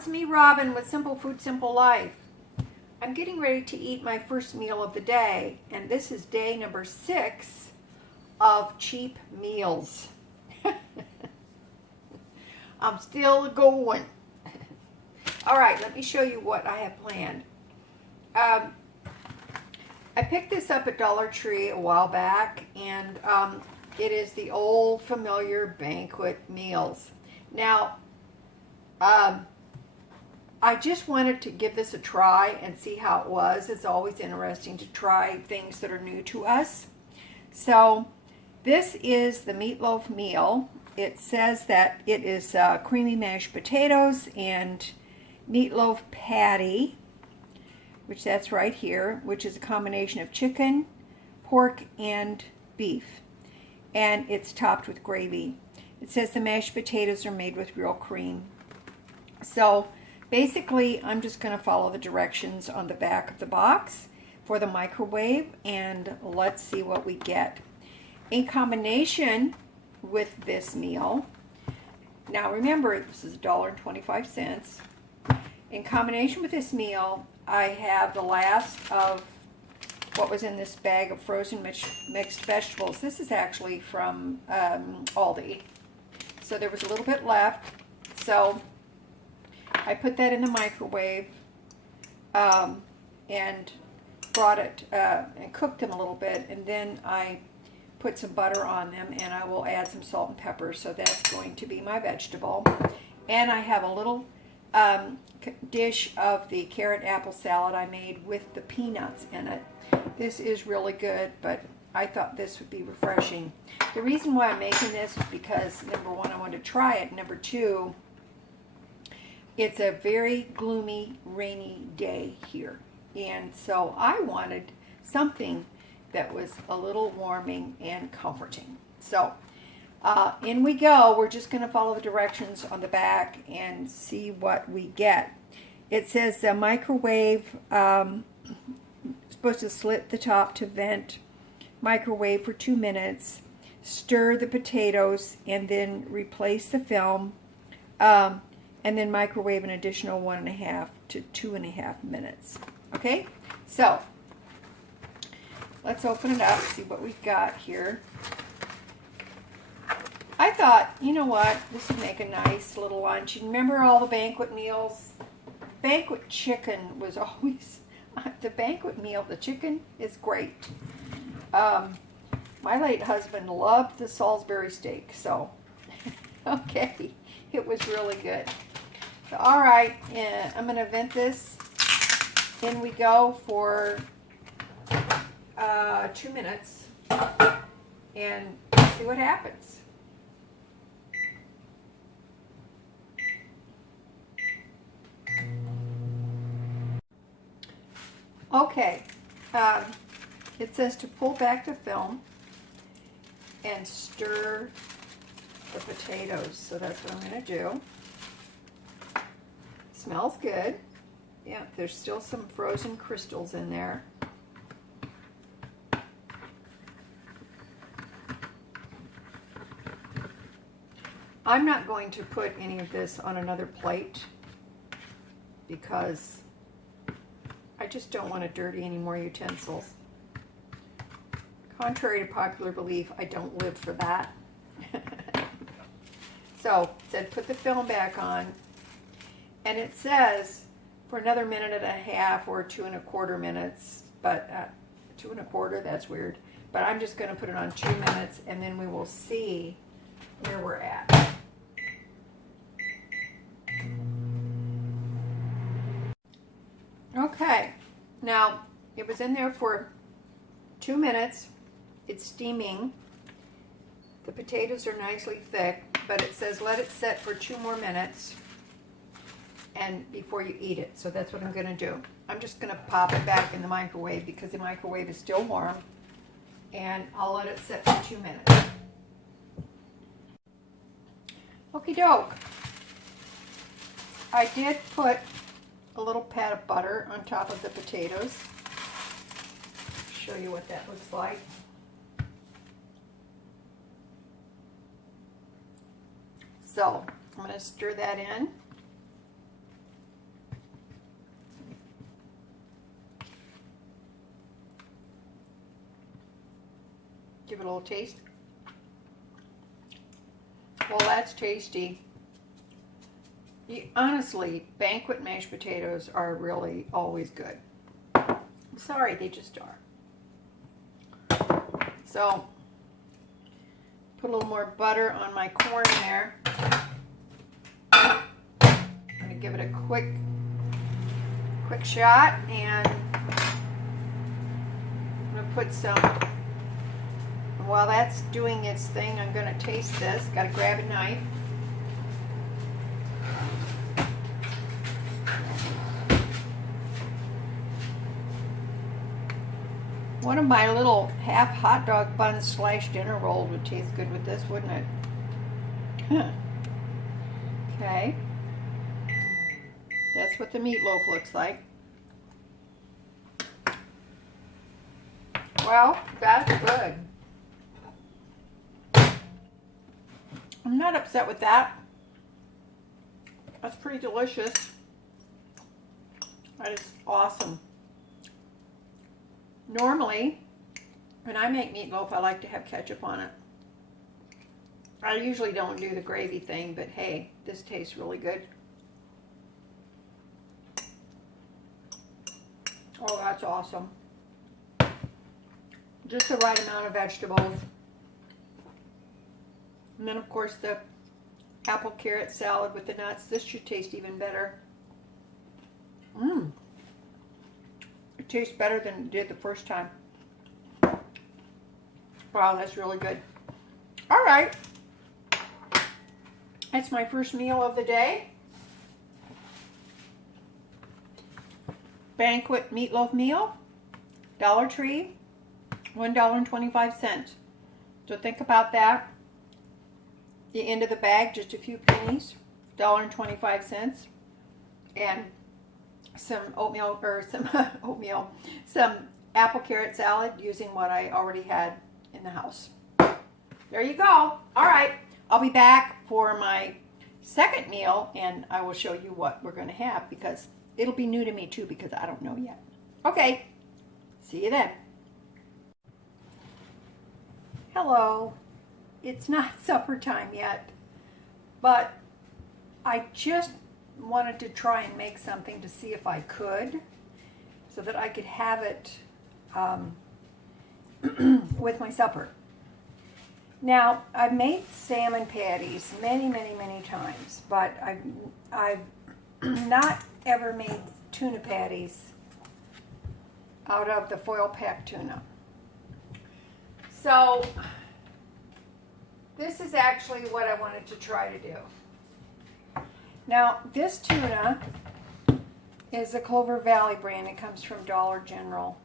It's me, Robin, with Simple Food, Simple Life. I'm getting ready to eat my first meal of the day, and this is day number 6 of cheap meals. I'm still going. All right, let me show you what I have planned. I picked this up at Dollar Tree a while back, and it is the old familiar banquet meals. Now, I just wanted to give this a try and see how it was. It's always interesting to try things that are new to us. So this is the meatloaf meal. It says that it is creamy mashed potatoes and meatloaf patty, which that's right here, which is a combination of chicken, pork, and beef. And it's topped with gravy. It says the mashed potatoes are made with real cream. So basically, I'm just going to follow the directions on the back of the box for the microwave, and let's see what we get. In combination with this meal, now remember, this is $1.25. In combination with this meal, I have the last of what was in this bag of frozen mixed vegetables. This is actually from Aldi. So there was a little bit left. So I put that in the microwave and brought it and cooked them a little bit, and then I put some butter on them, and I will add some salt and pepper. So that's going to be my vegetable. And I have a little dish of the carrot apple salad I made with the peanuts in it. This is really good, but I thought this would be refreshing. The reason why I'm making this is because, number one, I wanted to try it. Number two, it's a very gloomy, rainy day here. And so I wanted something that was a little warming and comforting. So in we go. We're just going to follow the directions on the back and see what we get. It says the microwave, supposed to slit the top to vent, microwave for 2 minutes, stir the potatoes, and then replace the film, and then microwave an additional 1.5 to 2.5 minutes. Okay, so let's open it up, see what we've got here. I thought, you know what, this would make a nice little lunch. You remember all the banquet meals? Banquet chicken was always, the banquet meal, the chicken is great. My late husband loved the Salisbury steak, so, okay, it was really good. So, all right, I'm going to vent this. In we go for 2 minutes and see what happens. Okay, it says to pull back the film and stir the potatoes, so that's what I'm going to do. Smells good. Yeah, there's still some frozen crystals in there. I'm not going to put any of this on another plate because I just don't want to dirty any more utensils. Contrary to popular belief, I don't live for that. So, it said put the film back on, and it says for another 1.5 minutes or 2.25 minutes, but 2.25, that's weird. But I'm just going to put it on 2 minutes, and then we will see where we're at. Okay, now it was in there for 2 minutes. It's steaming. The potatoes are nicely thick, but it says let it set for 2 more minutes and before you eat it. So that's what I'm going to do. I'm just going to pop it back in the microwave because the microwave is still warm, and I'll let it set for 2 minutes. Okie doke. I did put a little pat of butter on top of the potatoes. Show you what that looks like. So I'm going to stir that in. Give it a little taste. Well, that's tasty. Honestly, banquet mashed potatoes are really always good. I'm sorry, they just are. So, put a little more butter on my corn there. I'm going to give it a quick shot, and I'm going to put some, while that's doing its thing, I'm going to taste this. Got to grab a knife. One of my little half hot dog buns slash dinner rolls would taste good with this, wouldn't it? Huh. Okay. That's what the meatloaf looks like. Well, that's good. I'm not upset with that. That's pretty delicious. That is awesome. Normally, when I make meatloaf, I like to have ketchup on it. I usually don't do the gravy thing, but hey, this tastes really good. Oh, that's awesome. Just the right amount of vegetables. And then, of course, the apple carrot salad with the nuts. This should taste even better. Mmm. It tastes better than it did the first time. Wow, that's really good. All right. That's my first meal of the day. Banquet meatloaf meal. Dollar Tree. $1.25. So think about that. The end of the bag, just a few pennies. $1.25. And some oatmeal, or some oatmeal, some apple carrot salad using what I already had in the house. There you go. All right, I'll be back for my second meal, and I will show you what we're going to have, because it'll be new to me too, because I don't know yet. Okay, see you then. Hello. It's not supper time yet, but I just wanted to try and make something to see if I could, so that I could have it with my supper. Now, I've made salmon patties many times, but I've not ever made tuna patties out of the foil pack tuna. So this is actually what I wanted to try to do. Now, this tuna is a Clover Valley brand. It comes from Dollar General.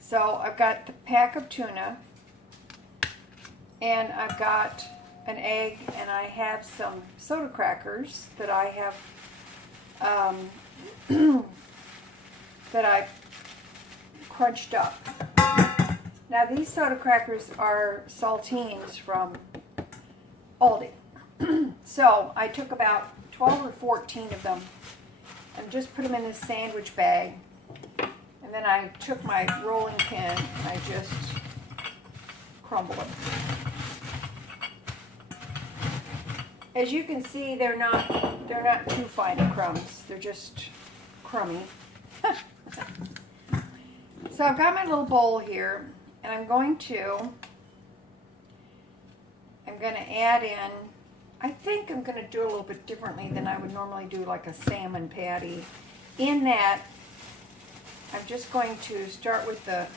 So I've got the pack of tuna, and I've got an egg, and I have some soda crackers that I have that I crunched up. Now, these soda crackers are saltines from Aldi. So I took about 12 or 14 of them and just put them in a sandwich bag. And then I took my rolling pin and I just crumbled them. As you can see, they're not too fine crumbs. They're just crummy. So I've got my little bowl here, and I'm going to add in, I think I'm going to do a little bit differently than I would normally do like a salmon patty. In that, I'm just going to start with the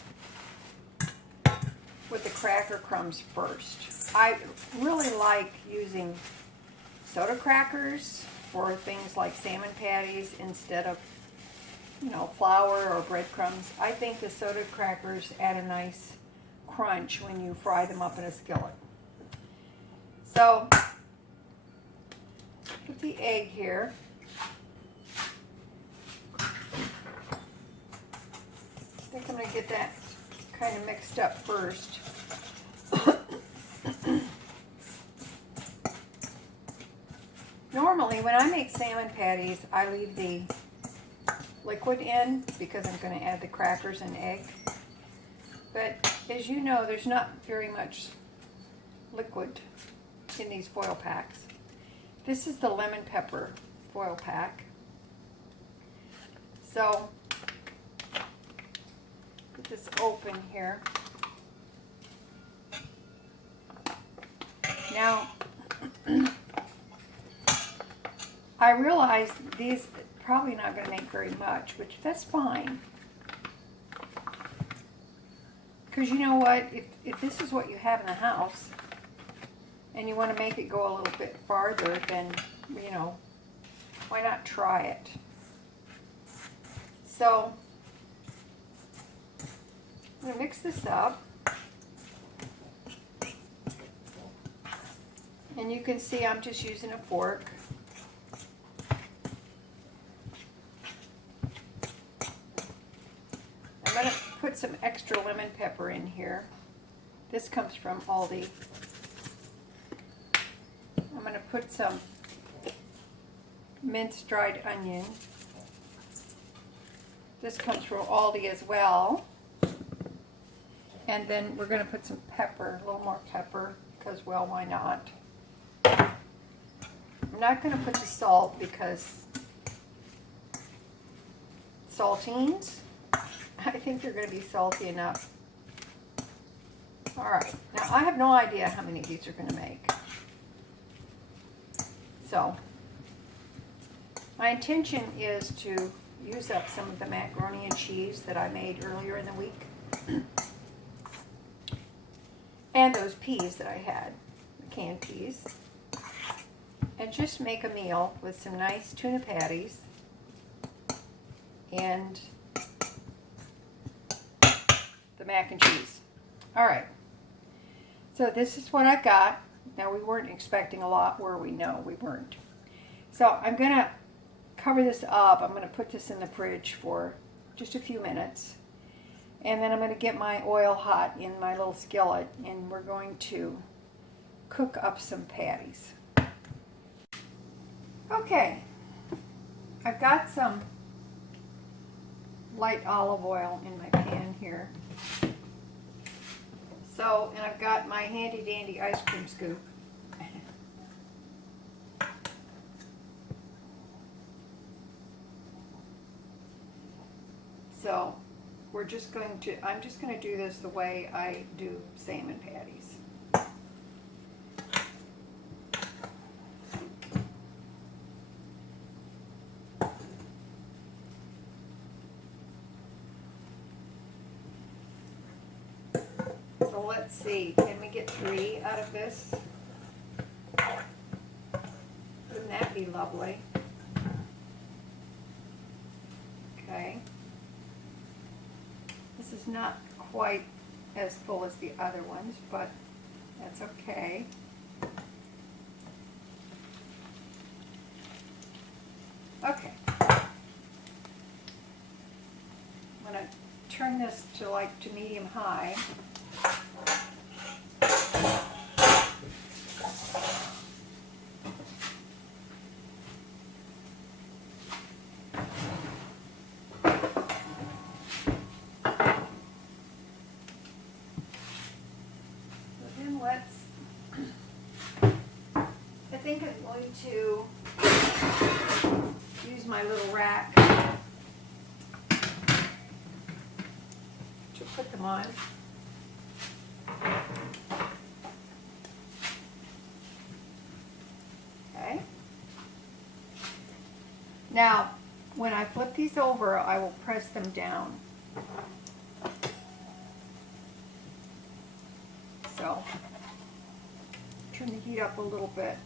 cracker crumbs first. I really like using soda crackers for things like salmon patties instead of, you know, flour or breadcrumbs. I think the soda crackers add a nice crunch when you fry them up in a skillet. So, put the egg here. I think I'm going to get that kind of mixed up first. Normally, when I make salmon patties, I leave the liquid in because I'm going to add the crackers and egg. But as you know, there's not very much liquid in these foil packs. This is the lemon pepper foil pack. So, get this open here. Now, I realize these probably not going to make very much, which that's fine. Because you know what, if this is what you have in the house, and you want to make it go a little bit farther, then, you know, why not try it? So, I'm going to mix this up. And you can see I'm just using a fork. I'm going to put some extra lemon pepper in here. This comes from Aldi. I'm going to put some minced dried onion. This comes from Aldi as well. And then we're going to put some pepper, a little more pepper, because, well, why not? I'm not going to put the salt because saltines, I think they're going to be salty enough. Alright, now I have no idea how many of these are going to make. So, my intention is to use up some of the macaroni and cheese that I made earlier in the week. And those peas that I had, the canned peas. And just make a meal with some nice tuna patties and the mac and cheese. Alright, so this is what I've got. Now, we weren't expecting a lot, were we? No, we weren't. So I'm going to cover this up. I'm going to put this in the fridge for just a few minutes. And then I'm going to get my oil hot in my little skillet, and we're going to cook up some patties. Okay, I've got some light olive oil in my pan here. So, and I've got my handy dandy ice cream scoop. So, I'm just going to do this the way I do salmon patties. So let's see, can we get 3 out of this? Wouldn't that be lovely? Okay. This is not quite as full as the other ones, but that's okay. Okay. I'm going to turn this to medium high. I think I'm going to use my little rack to put them on. Okay. Now, when I flip these over, I will press them down. So, turn the heat up a little bit.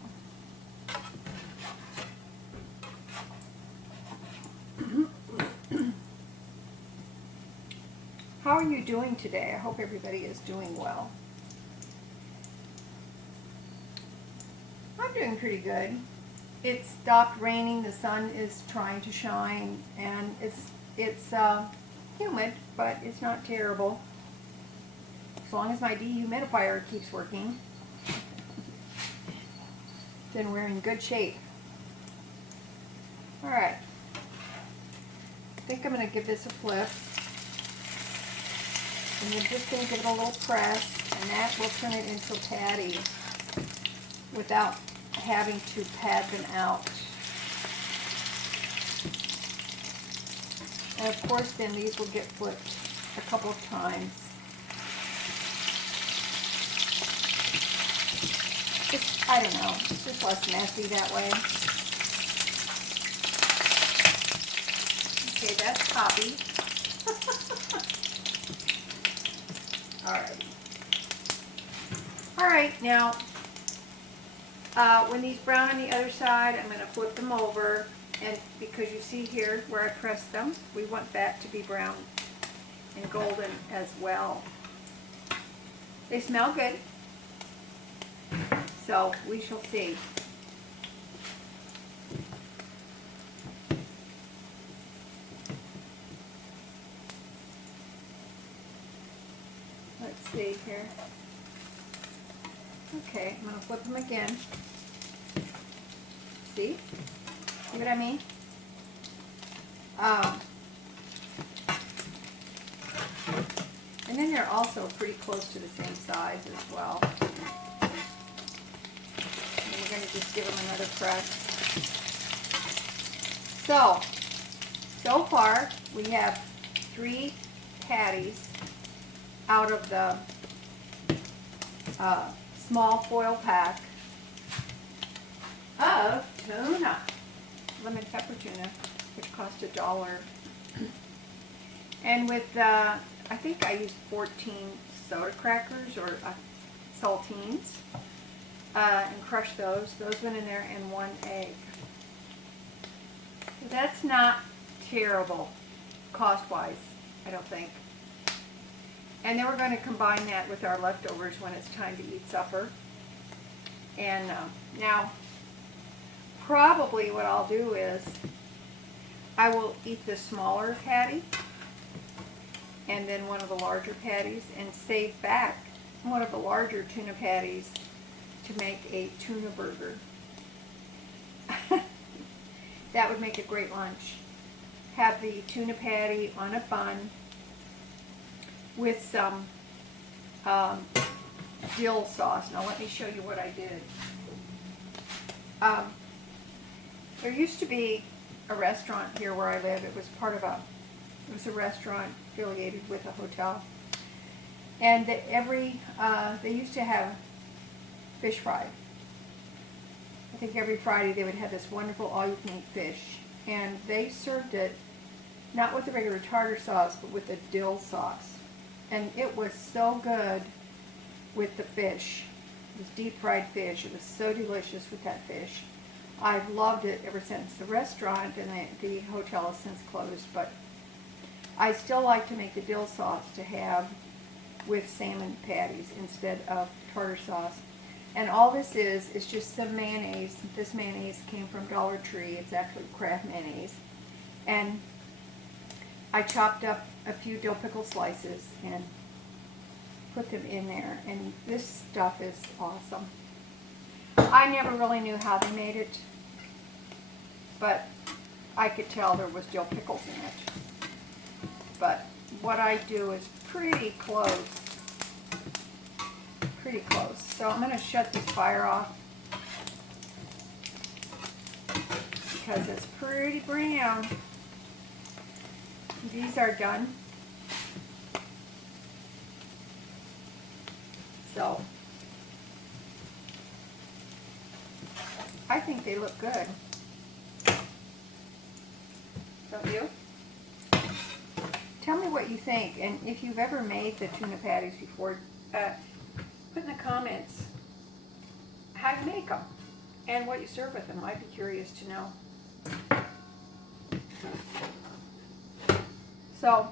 How are you doing today? I hope everybody is doing well. I'm doing pretty good. It stopped raining, the sun is trying to shine, and it's humid, but it's not terrible. As long as my dehumidifier keeps working, then we're in good shape. Alright, I think I'm going to give this a flip. And you're just going to give it a little press, and that will turn it into a patty without having to pad them out. And of course then these will get flipped a couple of times. Just, I don't know, it's just less messy that way. Okay, that's Poppy. Alright. Alright, now, when these brown on the other side, I'm going to flip them over. And because you see here where I pressed them, we want that to be brown and golden as well. They smell good. So we shall see. Let's see here. Okay, I'm going to flip them again. See? See what I mean? And then they're also pretty close to the same size as well. And we're going to just give them another press. So far we have 3 patties out of the small foil pack of tuna. Lemon pepper tuna, which cost $1. And with, I think I used 14 soda crackers or saltines, and crushed those. Those went in there, and 1 egg. That's not terrible, cost-wise, I don't think. And then we're going to combine that with our leftovers when it's time to eat supper. And now, probably what I'll do is I will eat the smaller patty and then one of the larger patties and save back one of the larger tuna patties to make a tuna burger. That would make a great lunch. Have the tuna patty on a bun with some dill sauce. Now let me show you what I did. There used to be a restaurant here where I live. It was part of it was a restaurant affiliated with a hotel. And they used to have fish fry. I think every Friday they would have this wonderful all-you-can-eat fish. And they served it not with the regular tartar sauce, but with the dill sauce. And it was so good with the fish. It was deep-fried fish. It was so delicious with that fish. I've loved it ever since. The restaurant and the hotel has since closed, but I still like to make the dill sauce to have with salmon patties instead of tartar sauce. And all this is just some mayonnaise. This mayonnaise came from Dollar Tree. It's actually Kraft mayonnaise. And I chopped up a few dill pickle slices and put them in there. And this stuff is awesome. I never really knew how they made it, but I could tell there was dill pickles in it. But what I do is pretty close. Pretty close. So I'm going to shut this fire off because it's pretty brown. These are done. So I think they look good. Don't you? Tell me what you think, and if you've ever made the tuna patties before, put in the comments how you make them and what you serve with them. I'd be curious to know. So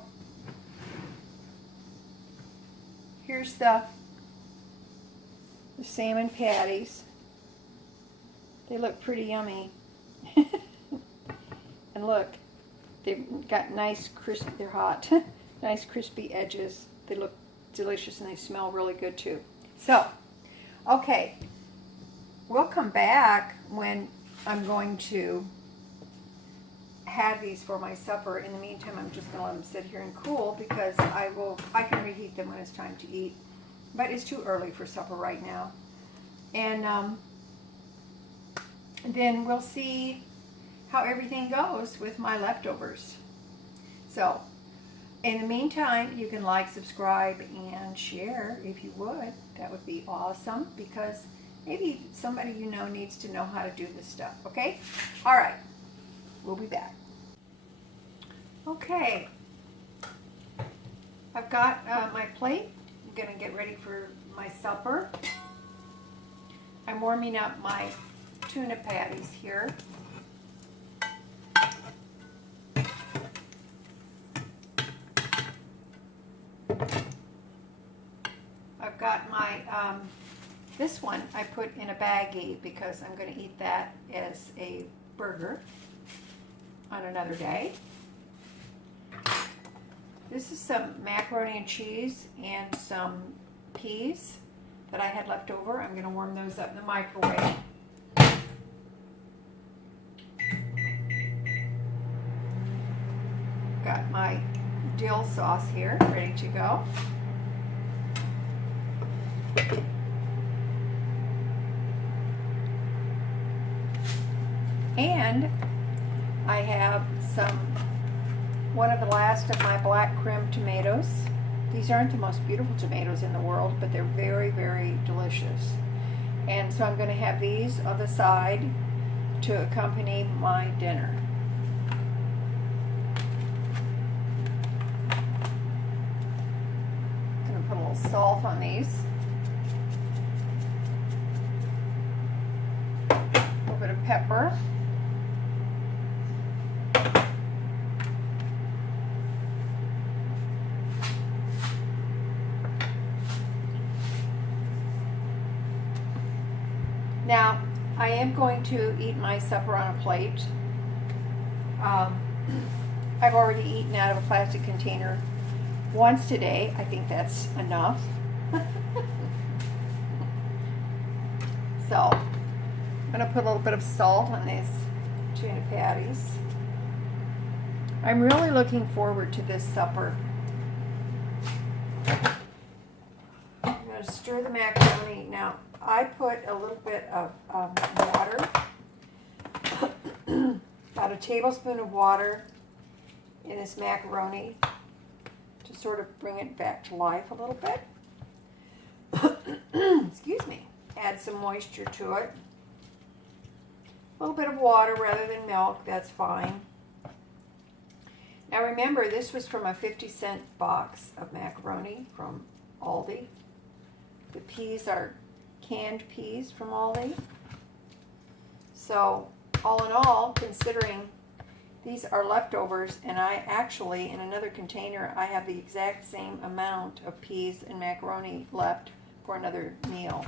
here's the salmon patties. They look pretty yummy. And look, they've got nice crispy, they're hot, nice crispy edges. They look delicious and they smell really good too. So, okay, we'll come back when I'm going to have these for my supper. In the meantime, I'm just going to let them sit here and cool because I can reheat them when it's time to eat. But it's too early for supper right now. And then we'll see how everything goes with my leftovers. So, in the meantime, you can like, subscribe, and share if you would. That would be awesome because maybe somebody you know needs to know how to do this stuff, okay? All right, we'll be back. Okay, I've got my plate. I'm gonna get ready for my supper. I'm warming up my tuna patties here. I've got my, this one I put in a baggie because I'm going to eat that as a burger on another day. This is some macaroni and cheese and some peas that I had left over. I'm going to warm those up in the microwave. Got my dill sauce here ready to go. And I have one of the last of my black creme tomatoes. These aren't the most beautiful tomatoes in the world, but they're very, very delicious. And so I'm going to have these on the side to accompany my dinner. I'm going to put a little salt on these. A little bit of pepper. Now, I am going to eat my supper on a plate. I've already eaten out of a plastic container once today. I think that's enough. So, I'm going to put a little bit of salt on these tuna patties. I'm really looking forward to this supper. I'm going to stir the macaroni. Now, I put a little bit of water, about a tablespoon of water in this macaroni to sort of bring it back to life a little bit. Excuse me. Add some moisture to it. A little bit of water rather than milk, that's fine. Now remember, this was from a 50-cent box of macaroni from Aldi. The peas are canned peas from Aldi. So all in all, considering these are leftovers, and I actually, in another container, I have the exact same amount of peas and macaroni left for another meal.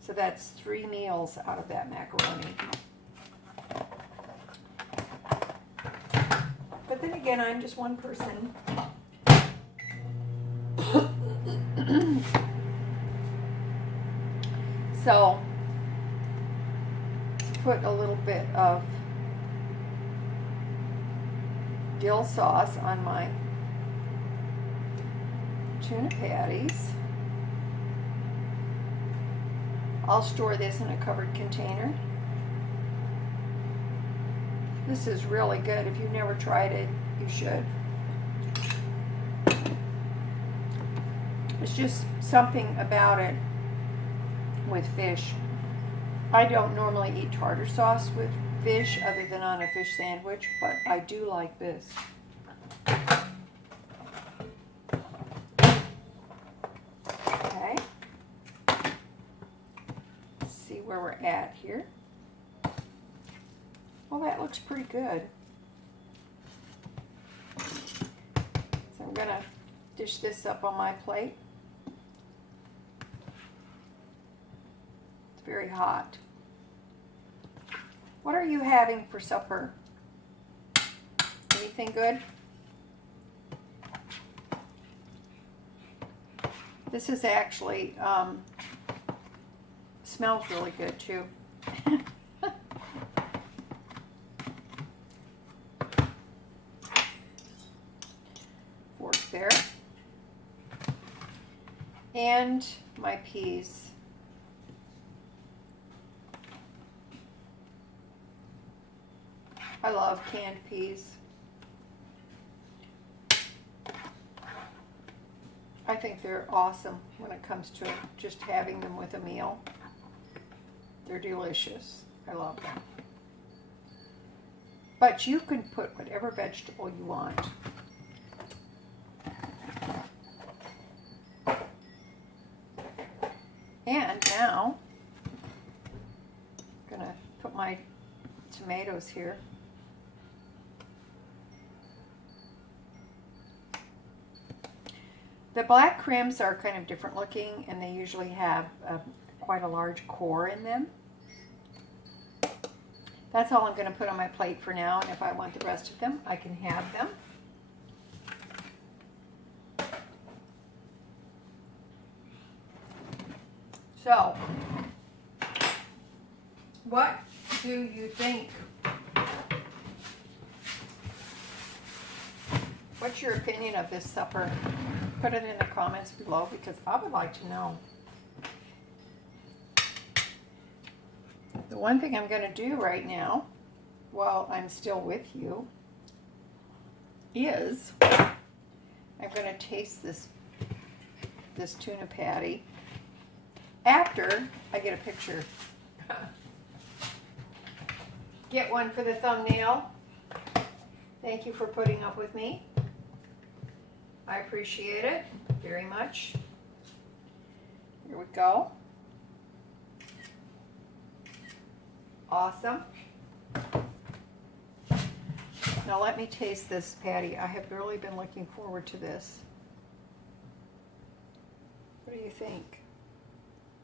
So that's 3 meals out of that macaroni. But then again, I'm just one person. So, put a little bit of dill sauce on my tuna patties. I'll store this in a covered container. This is really good. If you've never tried it, you should. It's just something about it with fish. I don't normally eat tartar sauce with fish other than on a fish sandwich, but I do like this. Okay. Let's see where we're at here. Well, that looks pretty good. So I'm going to dish this up on my plate. It's very hot. What are you having for supper? Anything good? This is actually, smells really good too. and my peas. I love canned peas. I think they're awesome when it comes to just having them with a meal. They're delicious. I love them. But you can put whatever vegetable you want. And now, I'm gonna put my tomatoes here. The black crims are kind of different looking, and they usually have quite a large core in them. That's all I'm going to put on my plate for now, and if I want the rest of them, I can have them. So, what do you think? What's your opinion of this supper? Put it in the comments below because I would like to know. The one thing I'm going to do right now, while I'm still with you, is I'm going to taste this tuna patty after I get a picture. Get one for the thumbnail. Thank you for putting up with me. I appreciate it very much. Here we go. Awesome. Now let me taste this patty. I have really been looking forward to this. What do you think?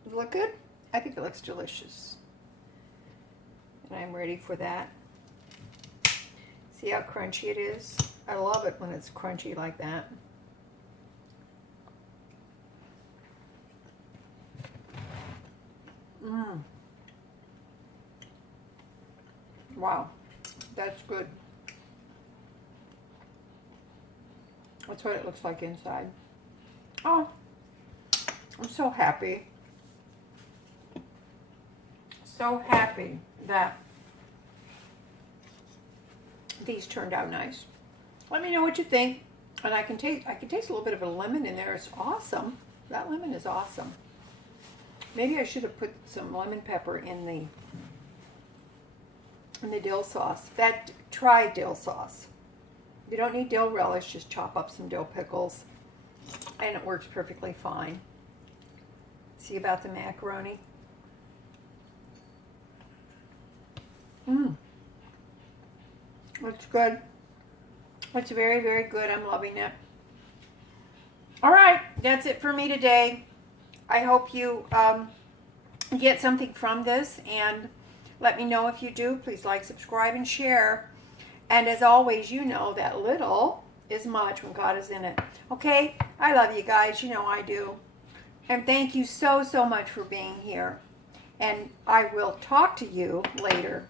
Does it look good? I think it looks delicious. And I'm ready for that. See how crunchy it is? I love it when it's crunchy like that. Wow, that's good. That's what it looks like inside. Oh, I'm so happy. So happy that these turned out nice. Let me know what you think. And I can taste a little bit of a lemon in there. It's awesome. That lemon is awesome. Maybe I should have put some lemon pepper in the dill sauce. Try dill sauce. You don't need dill relish, just chop up some dill pickles and it works perfectly fine. See about the macaroni? It's good. It's very, very good. I'm loving it. All right, that's it for me today. I hope you get something from this, and let me know if you do. Please like, subscribe, and share. And as always, you know that little is much when God is in it. Okay? I love you guys. You know I do. And thank you so, so much for being here. And I will talk to you later.